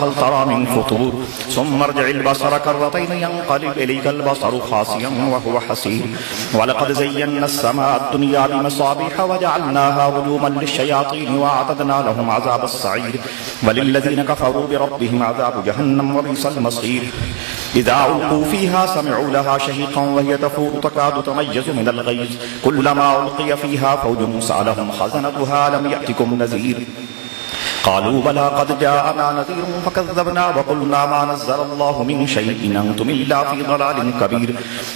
هل ترى من فطور ثم ارجع البصر كرتين ينقلب إليك البصر خاسئا وهو حسير ولقد زينا السماء الدنيا بمصابيح وجعلناها رجوما للشياطين وأعتدنا لهم عذاب السعير وللذين كفروا بربهم عذاب جهنم وبئس المصير إذا ألقوا فيها سمعوا لها شهيقا وهي تفور تكاد تميز من الغيظ كلما ألقي فيها فوج سألهم خزنتها لم يأتكم نذير قالوا بلى قد جاءنا نذير فكذبنا وقلنا ما نزل الله من شيء إن أنتم إلا في ضلال كبير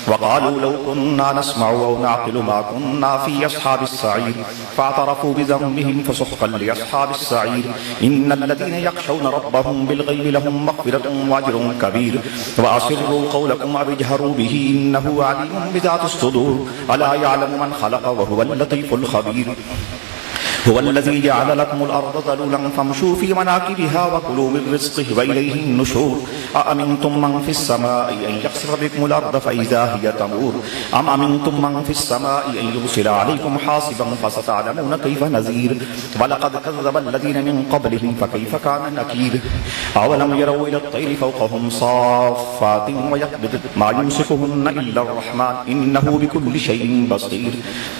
وقالوا لو كنا نسمع أو نعقل ما كنا في أصحاب السعير فاعترفوا بذنبهم فسحقا لأصحاب السعير إن الذين يخشون ربهم بالغيب لهم مغفرة وأجر كبير وأسروا قولكم أو اجهروا به إنه عليم بذات الصدور ألا يعلم من خلق وهو اللطيف الخبير هو الذي جعل لكم الأرض ذلولا فامشوا في مناكبها وكلوا من رزقه وإليه النشور أأمنتم من في السماء أن يخسف بكم الأرض فإذا هي تمور أم أمنتم من في السماء أن يرسل عليكم حاصبا فستعلمون كيف نذير ولقد كذب الذين من قبلهم فكيف كان نكير أولم يروا إلى الطير فوقهم صافات ويقبض ما يمسكهن إلا الرحمن إنه بكل شيء بصير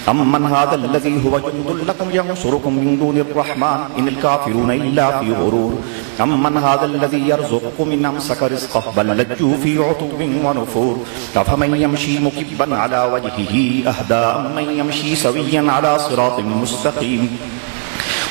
أمن هذا الذي هو جند لكم ينصر من دون الرحمن إن الكافرون إلا في غرور أمن هذا الذي يرزقكم إن أمسك رزقه بل لجوا في عتو ونفور أفمن يمشي مكبا على وجهه أهدى أمن يمشي سويا على صراط مستقيم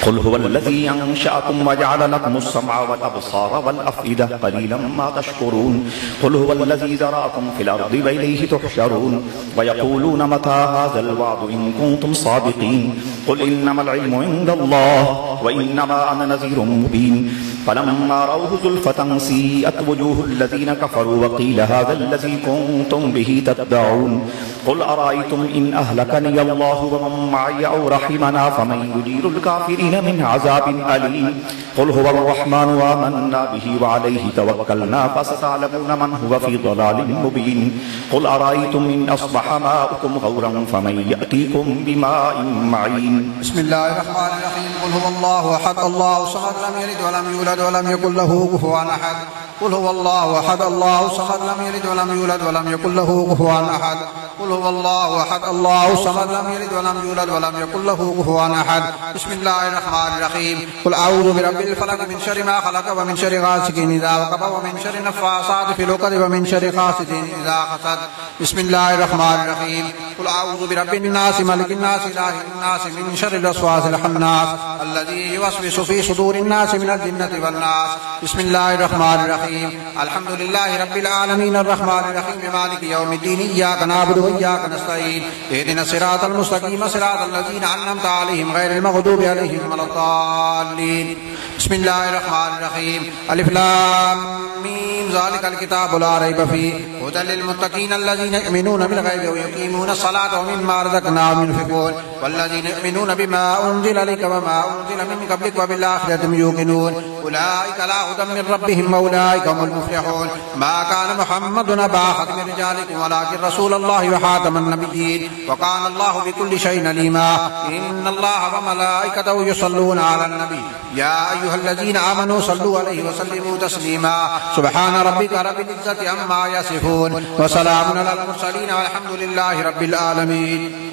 قل هو الذي أنشأكم وجعل لكم السمع والأبصار والأفئدة قليلا ما تشكرون قل هو الذي ذرأكم في الأرض وإليه تحشرون ويقولون متى هذا الوعد إن كنتم صادقين قل إنما العلم عند الله وإنما أنا نذير مبين فلما رأوه زلفة سيئت وجوه الذين كفروا وقيل هذا الذي كنتم به تدعون قل أرأيتم إن أهلكني الله ومن معي أو رحمنا فمن يجير الكافرين من عذاب أليم قل هو الرحمن وآمنا به وعليه توكلنا فستعلمون من هو في ضلال مبين قل أرأيتم إن أصبح ماؤكم غورا فمن يأتيكم بماء معين بسم الله الرحمن الرحيم قل هو الله أحد الله الصمد لم يلد ولم يولد ولم يكن له كفوا أحد قل هو الله أحد الله الصمد لم يلد ولم يولد ولم يكن له كفوا أحد قل هو الله أحد الله الصمد لم يلد ولم يولد ولم يكن له كفوا أحد بسم الله الرحمن الرحيم قل أعوذ برب الفلق من شر ما خلق ومن شر غاسق إذا وقب ومن شر النفاثات في العقد ومن شر حاسد إذا حسد بسم الله الرحمن الرحيم قل أعوذ برب الناس ملك الناس إله الناس من شر الوسواس الخناس الذي يوسوس في صدور الناس من الجنة والناس بسم الله الرحمن الرحيم الحمد لله رب العالمين الرحمن الرحيم مالك يوم الدين إياك نعبد وإياك نستعين اهدنا الصراط المستقيم صراط الذين أنعمت عليهم غير المغضوب عليهم ولا الضالين بسم اللہ الرحمن الرحیم الف لام میم ذالک الکتاب لا ریب فیہ ھدی للمتقین الذین یؤمنون بالغیب ویقیمون الصلاة ومما رزقناهم ينفقون والذین یؤمنون بما انزل الیک وما انزل من قبلک وبالآخرة هم یوقنون اولئک علی ھدی من ربهم واولئک هم المفلحون ما كان محمد ابا احد من رجالکم ولكن رسول اللہ وخاتم النبیین وكان اللہ بكل شیء علیما ان اللہ وملائکته یصلون علی النبی یا ایھا الذین آمنوا صلوا علیہ وسلموا تسلیما سبحان ربک رب العزة عما یصفون وسلام علی المرسلین والحمد للہ رب العالمین.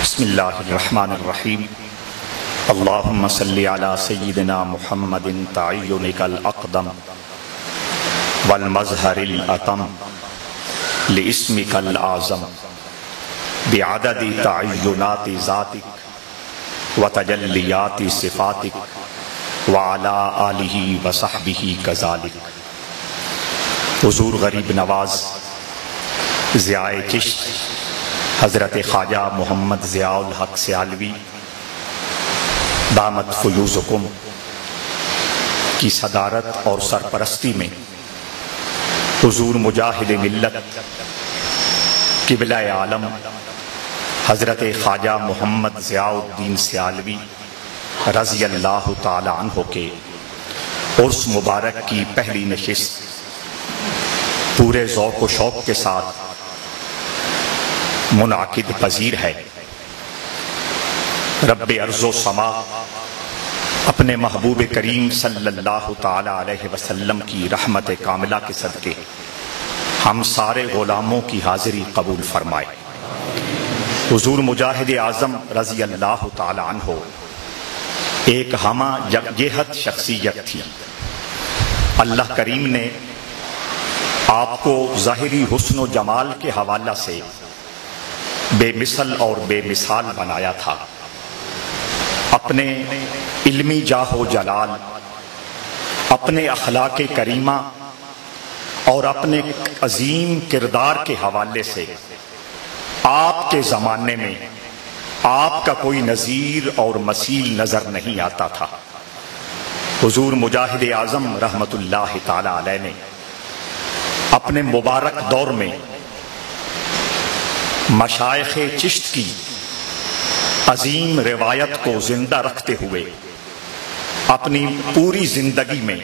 بسم اللہ الرحمن الرحیم اللہم صلی علی سیدنا محمد تعینک الاقدم والمظہر الاتم لاسمک الاعظم بعدد تعینات ذاتک وتجلیات صفاتک وعلی آلہ وصحبہ کذالک. حضور غریب نواز ضیاء چشت حضرت خواجہ محمد ضیاء الحق سیالوی دامت فیوزکم کی صدارت اور سرپرستی میں حضور مجاہد ملت قبلہ عالم حضرت خواجہ محمد ضیاء الدین سیالوی رضی اللہ تعالی عنہ کے عرس مبارک کی پہلی نشست پورے ذوق و شوق کے ساتھ منعقد پذیر ہے. رب ارض و سما اپنے محبوب کریم صلی اللہ تعالی علیہ وسلم کی رحمت کاملہ کے صدقے ہم سارے غلاموں کی حاضری قبول فرمائے. حضور مجاہد اعظم رضی اللہ تعالی عنہ ایک ہمہ یکجہت شخصیت تھی. اللہ کریم نے آپ کو ظاہری حسن و جمال کے حوالہ سے بے مثل اور بے مثال بنایا تھا. اپنے علمی جاہ و جلال، اپنے اخلاق کریمہ اور اپنے عظیم کردار کے حوالے سے آپ کے زمانے میں آپ کا کوئی نظیر اور مثیل نظر نہیں آتا تھا. حضور مجاہد اعظم رحمت اللہ تعالی علیہ نے اپنے مبارک دور میں مشائخ چشت کی عظیم روایت کو زندہ رکھتے ہوئے اپنی پوری زندگی میں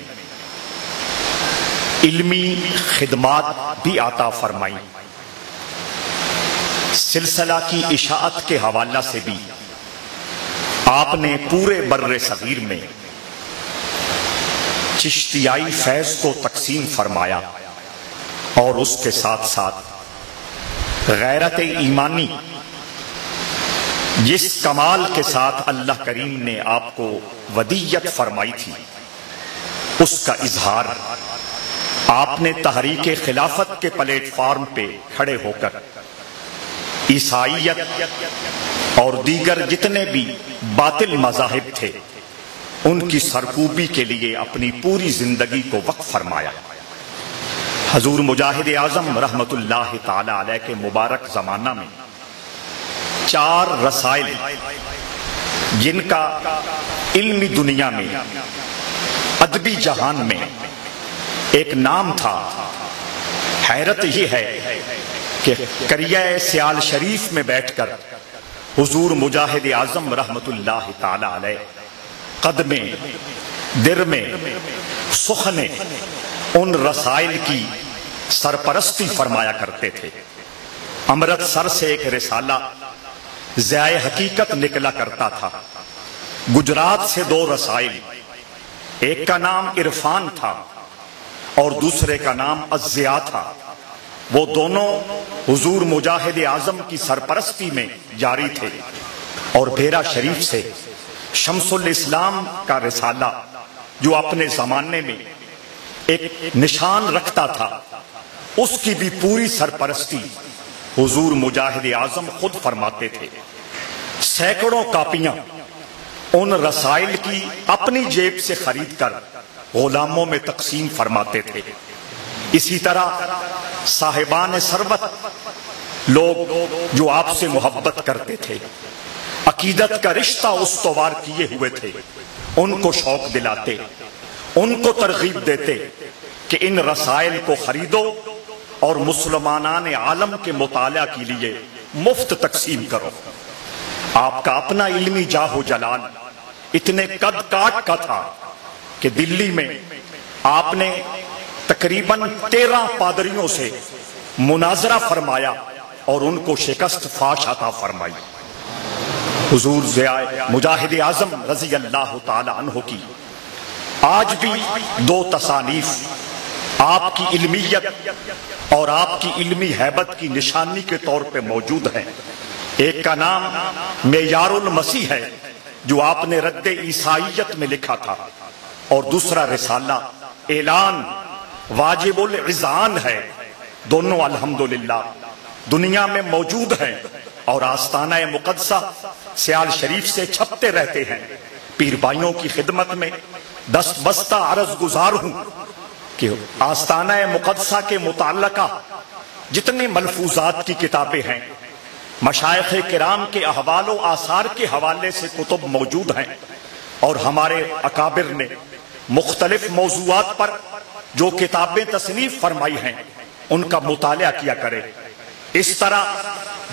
علمی خدمات بھی عطا فرمائی. سلسلہ کی اشاعت کے حوالہ سے بھی آپ نے پورے بر صغیر میں چشتیائی فیض کو تقسیم فرمایا اور اس کے ساتھ ساتھ غیرت ایمانی جس کمال کے ساتھ اللہ کریم نے آپ کو ودیت فرمائی تھی اس کا اظہار آپ نے تحریک خلافت کے پلیٹ فارم پہ کھڑے ہو کر عیسائیت اور دیگر جتنے بھی باطل مذاہب تھے ان کی سرکوبی کے لیے اپنی پوری زندگی کو وقف فرمایا. حضور مجاہد اعظم رحمت اللہ تعالی علیہ کے مبارک زمانہ میں 4 رسائل جن کا علمی دنیا میں ادبی جہان میں ایک نام تھا. حیرت یہ ہے کہ قریہ سیال شریف میں بیٹھ کر حضور مجاہد اعظم رحمت اللہ تعالی علیہ قدمیں درمیں سخنیں ان رسائل کی سرپرستی فرمایا کرتے تھے. امرتسر سے ایک رسالہ ضیاء حقیقت نکلا کرتا تھا. گجرات سے 2 رسائل، ایک کا نام عرفان تھا اور دوسرے کا نام الضیاء تھا. وہ دونوں حضور مجاہد اعظم کی سرپرستی میں جاری تھے، اور بیرا شریف سے شمس الاسلام کا رسالہ جو اپنے زمانے میں ایک نشان رکھتا تھا، اس کی بھی پوری سرپرستی حضور مجاہد اعظم خود فرماتے تھے۔ سینکڑوں کاپیاں ان رسائل کی اپنی جیب سے خرید کر غلاموں میں تقسیم فرماتے تھے۔ اسی طرح صاحبان ثروت، لوگ جو آپ سے محبت کرتے تھے، عقیدت کا رشتہ استوار کیے ہوئے تھے، ان کو شوق دلاتے، ان کو ترغیب دیتے کہ ان رسائل کو خریدو اور مسلمانان عالم کے مطالعہ کے لیے مفت تقسیم کرو۔ آپ کا اپنا علمی جاہ و جلال اتنے قد کاٹ کا تھا کہ دلی میں آپ نے تقریباً 13 پادریوں سے مناظرہ فرمایا اور ان کو شکست فاش عطا فرمائی۔ حضور مجاہد اعظم رضی اللہ تعالی عنہ کی آج بھی 2 تصانیف آپ کی علمیت اور آپ کی علمی ہیبت کی نشانی کے طور پہ موجود ہیں۔ ایک کا نام معیار المسیح ہے جو آپ نے رد عیسائیت میں لکھا تھا، اور دوسرا رسالہ اعلان واجب العزان ہے۔ دونوں الحمدللہ دنیا میں موجود ہیں اور آستانہ مقدسہ سیال شریف سے چھپتے رہتے ہیں۔ پیر بھائیوں کی خدمت میں دست بستہ عرض گزار ہوں کہ آستانہ مقدسہ کے متعلقہ جتنے ملفوظات کی کتابیں ہیں، مشائخ کرام کے احوال و آثار کے حوالے سے کتب موجود ہیں، اور ہمارے اکابر نے مختلف موضوعات پر جو کتابیں تصنیف فرمائی ہیں ان کا مطالعہ کیا کرے۔ اس طرح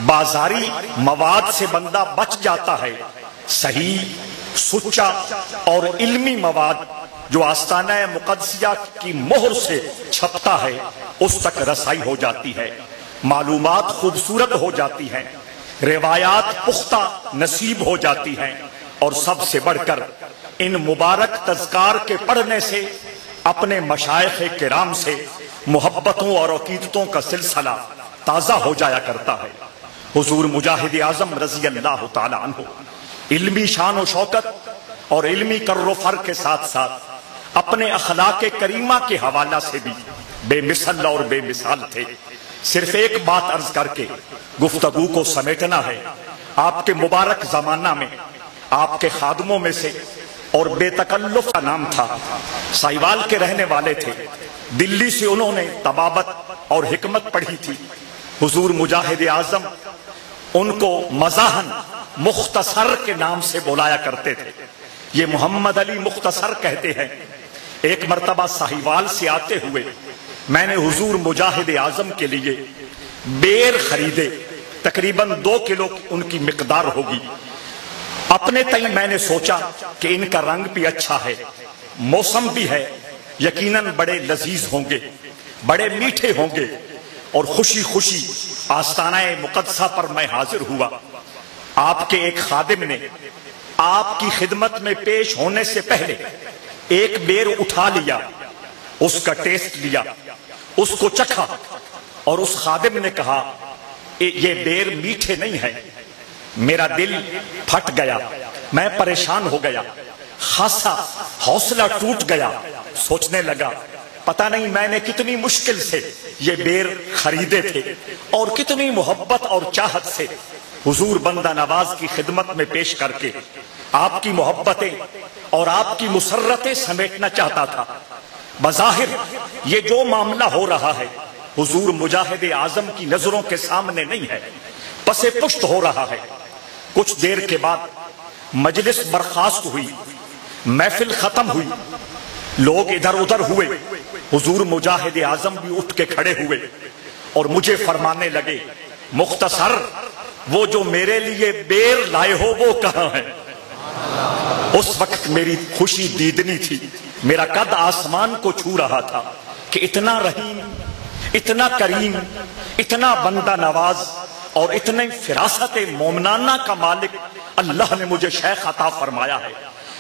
بازاری مواد سے بندہ بچ جاتا ہے، صحیح، سچا اور علمی مواد جو آستانہ مقدسیہ کی مہر سے چھپتا ہے اس تک رسائی ہو جاتی ہے، معلومات خوبصورت ہو جاتی ہیں، روایات پختہ نصیب ہو جاتی ہیں، اور سب سے بڑھ کر ان مبارک تذکار کے پڑھنے سے اپنے مشائخ کرام سے محبتوں اور عقیدتوں کا سلسلہ تازہ ہو جایا کرتا ہے۔ حضور مجاہد اعظم رضی اللہ تعالی عنہ علمی شان و شوکت اور علمی کر و فر کے ساتھ ساتھ اپنے اخلاق کریمہ کے حوالہ سے بھی بے مثل اور بے مثال تھے۔ صرف ایک بات عرض کر کے گفتگو کو سمیٹنا ہے۔ آپ کے مبارک زمانہ میں آپ کے خادموں میں سے اور بے تکلف کا نام تھا، سائیوال کے رہنے والے تھے، دلی سے انہوں نے طبابت اور حکمت پڑھی تھی۔ حضور مجاہد اعظم ان کو مزاحن مختصر کے نام سے بلایا کرتے تھے۔ یہ محمد علی مختصر کہتے ہیں۔ ایک مرتبہ ساہیوال سے آتے ہوئے میں نے حضور مجاہد اعظم کے لیے بیر خریدے، تقریباً 2 کلو ان کی مقدار ہوگی۔ اپنے تئیں میں نے سوچا کہ ان کا رنگ بھی اچھا ہے، موسم بھی ہے، یقیناً بڑے لذیذ ہوں گے، بڑے میٹھے ہوں گے، اور خوشی خوشی آستانہ مقدسہ پر میں حاضر ہوا۔ آپ کے ایک خادم نے آپ کی خدمت میں پیش ہونے سے پہلے ایک بیر اٹھا لیا، اس کا ٹیسٹ لیا، اس کو چکھا، اور اس خادم نے کہا یہ بیر میٹھے نہیں ہے۔ میرا دل پھٹ گیا، میں پریشان ہو گیا، خاصا حوصلہ ٹوٹ گیا۔ سوچنے لگا پتہ نہیں میں نے کتنی مشکل سے یہ بیر خریدے تھے اور کتنی محبت اور چاہت سے حضور بندہ نواز کی خدمت میں پیش کر کے آپ کی محبتیں اور آپ کی مسرتیں سمیٹنا چاہتا تھا۔ بظاہر یہ جو معاملہ ہو رہا ہے حضور مجاہد اعظم کی نظروں کے سامنے نہیں ہے، پس پشت ہو رہا ہے۔ کچھ دیر کے بعد مجلس برخاست ہوئی، محفل ختم ہوئی، لوگ ادھر ادھر ہوئے، حضور مجاہد اعظم بھی اٹھ کے کھڑے ہوئے اور مجھے فرمانے لگے مختصر وہ جو میرے لیے بیر لائے ہو وہ کہاں ہے؟ اس وقت میری خوشی دیدنی تھی، میرا قد آسمان کو چھو رہا تھا کہ اتنا رحیم، اتنا کریم، اتنا بندہ نواز اور اتنے فراست مومنانہ کا مالک اللہ نے مجھے شیخ عطا فرمایا ہے۔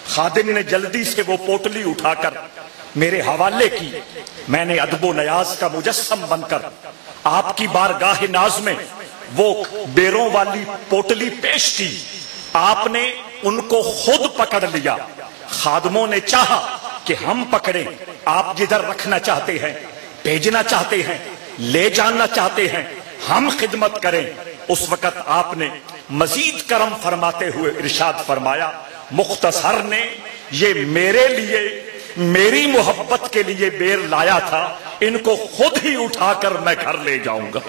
خادم نے جلدی سے وہ پوٹلی اٹھا کر میرے حوالے کی، میں نے ادب و نیاز کا مجسم بن کر آپ کی بارگاہ ناز میں وہ بیروں والی پوٹلی پیش کی، آپ نے ان کو خود پکڑ لیا۔ خادموں نے چاہا کہ ہم پکڑیں، آپ جدھر رکھنا چاہتے ہیں، بھیجنا چاہتے ہیں، لے جانا چاہتے ہیں، ہم خدمت کریں۔ اس وقت آپ نے مزید کرم فرماتے ہوئے ارشاد فرمایا، مختصر نے یہ میرے لیے، میری محبت کے لیے بیر لایا تھا، ان کو خود ہی اٹھا کر میں گھر لے جاؤں گا۔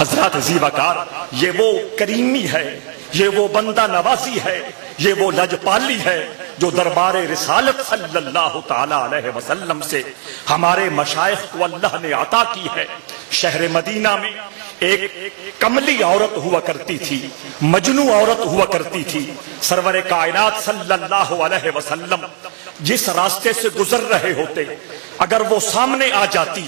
حضرات زیوکار، یہ وہ کریمی ہے، یہ وہ بندہ نوازی ہے، یہ وہ لجپالی ہے جو دربار رسالت صلی اللہ تعالی علیہ وسلم سے ہمارے مشائخ کو اللہ نے عطا کی ہے۔ شہر مدینہ میں ایک کملی عورت ہوا کرتی تھی، مجنو عورت ہوا کرتی تھی۔ سرور کائنات صلی اللہ علیہ وسلم جس راستے سے گزر رہے ہوتے، اگر وہ سامنے آ جاتی،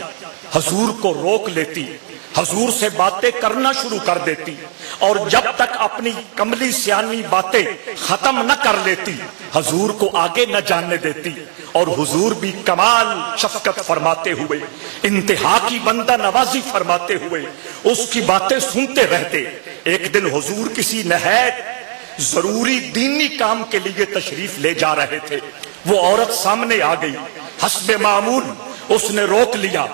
حضور کو روک لیتی، حضور سے باتیں کرنا شروع کر دیتی، اور جب تک اپنی کملی سیانی باتیں ختم نہ کر لیتی، حضور کو آگے نہ جاننے دیتی، اور حضور بھی کمال شفقت فرماتے ہوئے، انتہا کی بندہ نوازی فرماتے ہوئے اس کی باتیں سنتے رہتے۔ ایک دن حضور کسی نہایت ضروری دینی کام کے لیے تشریف لے جا رہے تھے، وہ عورت سامنے آ گئی، حسب معمول اس نے روک لیا،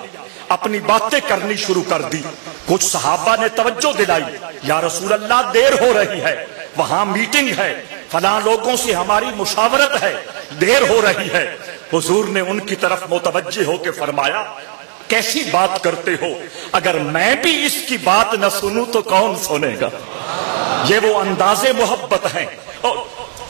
اپنی باتیں کرنی شروع کر دی۔ کچھ صحابہ نے توجہ دلائی، یا رسول اللہ دیر ہو رہی ہے، وہاں میٹنگ ہے، فلاں لوگوں سے ہماری مشاورت ہے، دیر ہو رہی ہے۔ حضور نے ان کی طرف متوجہ ہو کے فرمایا، کیسی بات کرتے ہو، اگر میں بھی اس کی بات نہ سنوں تو کون سنے گا؟ یہ وہ انداز محبت ہے اور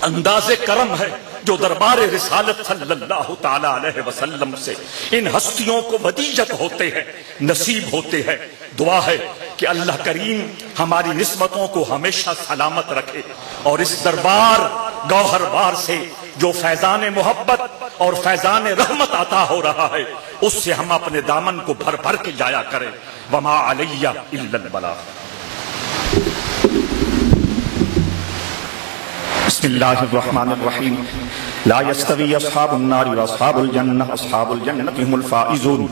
انداز کرم ہے جو دربار رسالت صلی اللہ تعالی علیہ وسلم سے ان ہستیوں کو ودیجت ہوتے ہیں، نصیب ہوتے ہیں۔ دعا ہے کہ اللہ کریم ہماری نسبتوں کو ہمیشہ سلامت رکھے، اور اس دربار گوہر بار سے جو فیضان محبت اور فیضان رحمت عطا ہو رہا ہے، اس سے ہم اپنے دامن کو بھر بھر کے جایا کریں۔ وما علی الا البلاغ۔ بسم اللہ الرحمن الرحیم۔ لا يستوي أصحاب النار وأصحاب الجنة، أصحاب الجنة هم الفائزون۔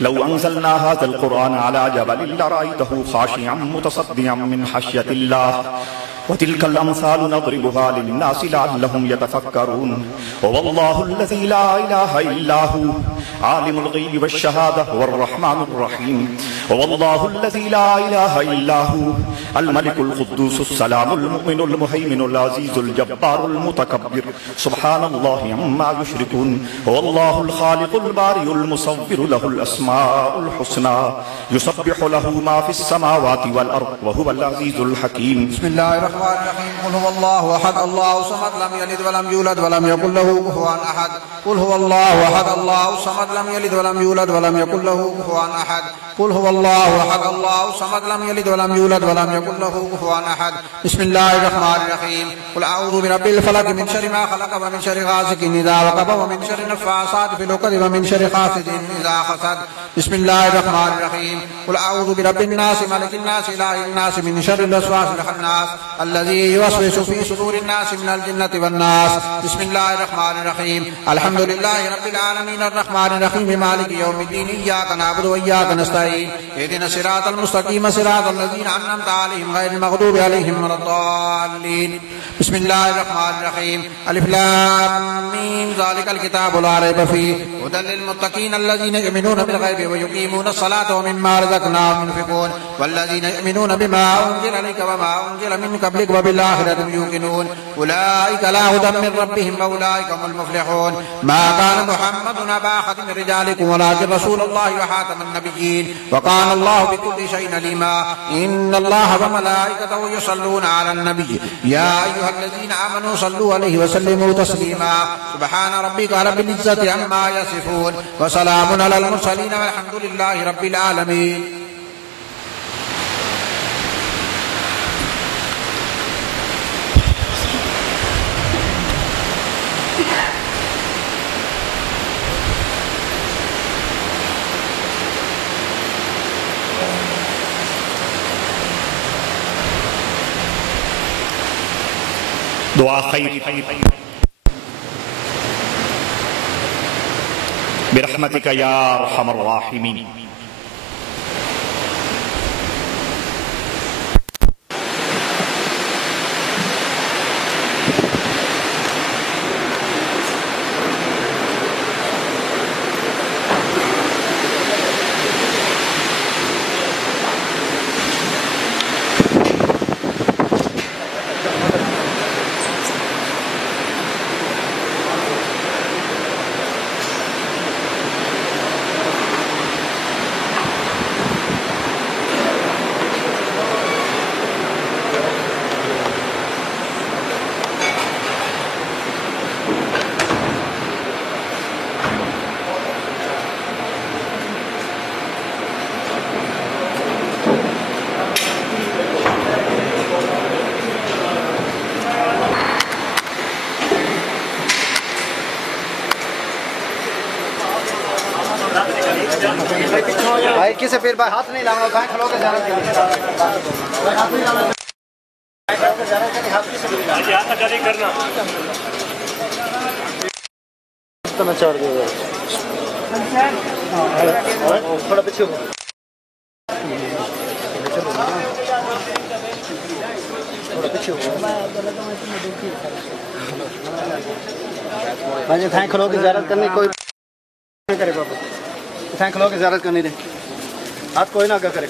لو أنزلنا هذا القرآن على جبل لرأيته خاشعا متصدعا من خشية الله، وتلك الأمثال نضربها للناس لعلهم يتفكرون۔ والله الذي لا إله إلا هو عالم الغيب والشهادة هو الرحمن الرحيم۔ والله الذي لا إله إلا هو الملك القدوس السلام المؤمن المهيمن العزيز الجبار المتكبر، سبحان الله عما يشركون۔ والله الخالق البارئ المصور له الأسماء الحسنى يسبح له ما في السماوات والأرض وهو العزيز الحكيم۔ بسم الله الرحمن الرحيم۔ قل هو الله أحد الله الصمد لم يلد ولم يولد ولم يكن له كفوا أحد۔ قل هو الله أحد الله الصمد لم يلد ولم يولد ولم يكن له كفوا أحد۔ قل هو الله أحد الله الصمد لم يلد ولم يولد ولم يكن له كفوا أحد۔ بسم الله الرحمن الرحيم۔ قل أعوذ برب الفلق من شر ما خلق ومن شر غاسق إذا وقب ومن شر النفاثات في العقد ومن شر حاسد إذا حسد۔ بسم الله الرحمن الرحيم۔ قل أعوذ برب الناس ملك الناس إله الناس من شر الوسواس الخناس الذي يوسوس في صدور الناس من الجنة والناس۔ بسم الله الرحمن الرحيم۔ الحمد لله رب العالمين الرحمن الرحيم مالك يوم الدين، إياك نعبد وإياك نستعين، اهدنا الصراط المستقيم صراط الذين أنعمت عليهم غير المغضوب عليهم ولا الضالين۔ بسم الله الرحمن الرحيم۔ ألف لام ميم، ذلك الكتاب لا ريب فيه هدى للمتقين الذين يؤمنون بالغيب ويقيمون الصلاة ومما رزقناهم ينفقون، والذين يؤمنون بما أنزل إليك وما أنزل من قبلك وبالآخرة هم يوقنون، أولئك على هدى من ربهم وأولئك هم المفلحون۔ ما كان محمد أبا أحد من رجالكم ولكن رسول الله وخاتم النبيين، وكان الله بكل شيء عليما۔ إن الله وملائكته يصلون على النبي، يا أيها الذين آمنوا صلوا عليه وسلموا تسليما۔ سبحان ربك رب العزة عما يصفون، وسلام على المرسلين والحمد لله رب العالمين۔ دعا خیر برحمتک یا ارحم الراحمین۔ بھائی کسی پیر بھائی ہاتھ نہیں لاؤں گا، کھلو کے زیارت کے لیے ہاتھ نہیں لاؤں گا، کرنا چھوڑ دے تھوڑا پیچھے بھائی تھائیں کھلو کی زیارت کرنی کوئی نہیں کرے بابا، تھائیں کھلو کی زیارت کرنی دے، ہاتھ کوئی نہ آگا کرے